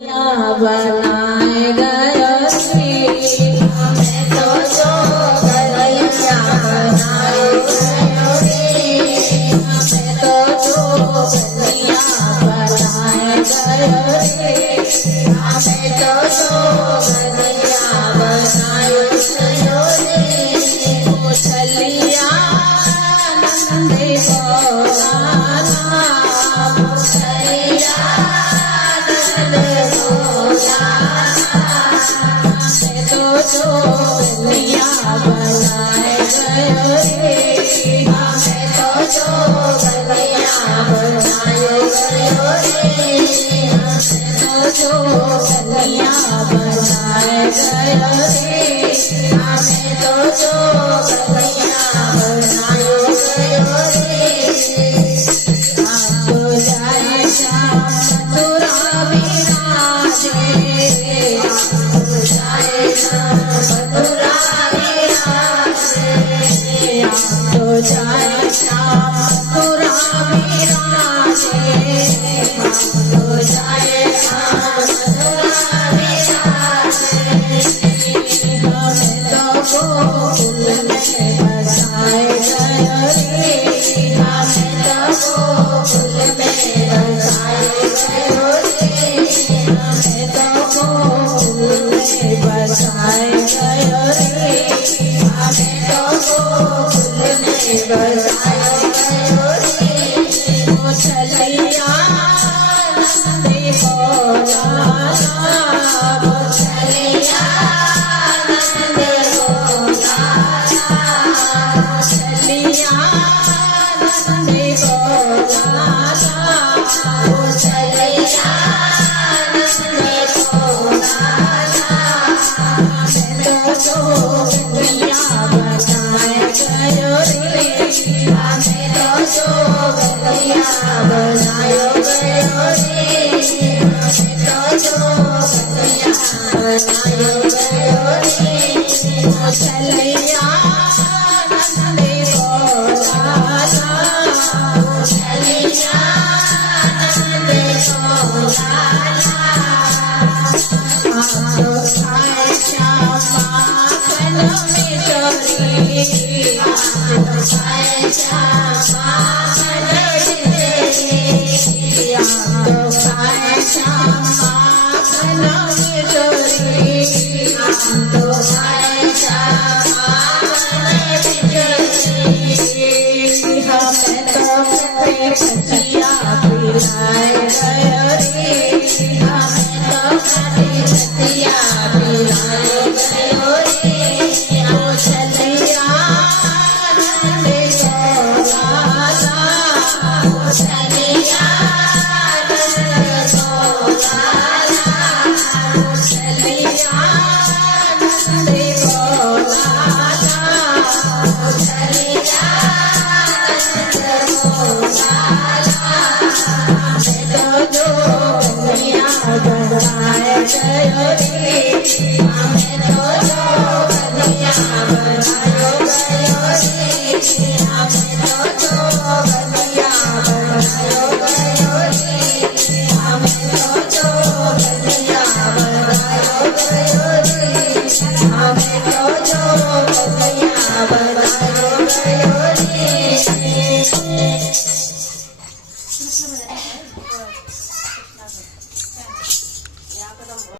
बनाए गयो रे हमें तो जो गलिया बनाए गयो रे हमें तो जो गलिया बनाए गयो रे हमें तो जो गलिया बनाए गयो रे मुछलिया नंदे बोलाना मुछलिया जो गलिया बनाए गयो रे हमें तो जो गलिया बनाए गयो रे हमें तो जो गलिया बनाए गयो रे हमें तो जो गलिया बनाए गयो रे आपको जाए श्याम मथुरा विराजे आपको जाए मथुरा विराजे आपको जाए श्याम मथुरा विराजे आपको जाए श्याम मथुरा विराजे हमें तो गोकुल में बसाए गयो रे हमें तो गोकुल में बसाए गयो रे हमें तो गोकुल में बसाए गयो रे हमें तो गोकुल में बसाए गयो रे मुछलिया नंदे बोलाना मुछलिया नंदे बोलाना मुछलिया नंदे बोलाना मुछलिया नंदे बोलाना हमें तो जो गलिया बनाए गयो रे हमें तो जो गलिया बनाए गयो रे हमें तो जो गलिया बनाए गयो रे मुछलिया नंदे बोलाना मुछलिया नंदे बोलाना आपको खाए श्यामा खन में चोरी आपको खाए श्यामा खन में चोरी आपको खाए श्यामा खन में चोरी आपको खाए श्यामा खन में चोरी हमें तो खटिया पिलाए गयो रे हमें तो खटिया पिलाए गयो रे मुछलिया नंदे बोलाना मुछलिया नंदे बोलाना मुछलिया नंदे बोलाना मुछलिया नंदे बोलाना हमें तो जो गलिया बनाए गयो रे हमें तो जो गलिया बनाए गयो रे हमें तो जो गलिया बनाए गयो रे हमें तो जो गलिया बनाए गयो रे हमें तो जो गलिया बनाए गयो रे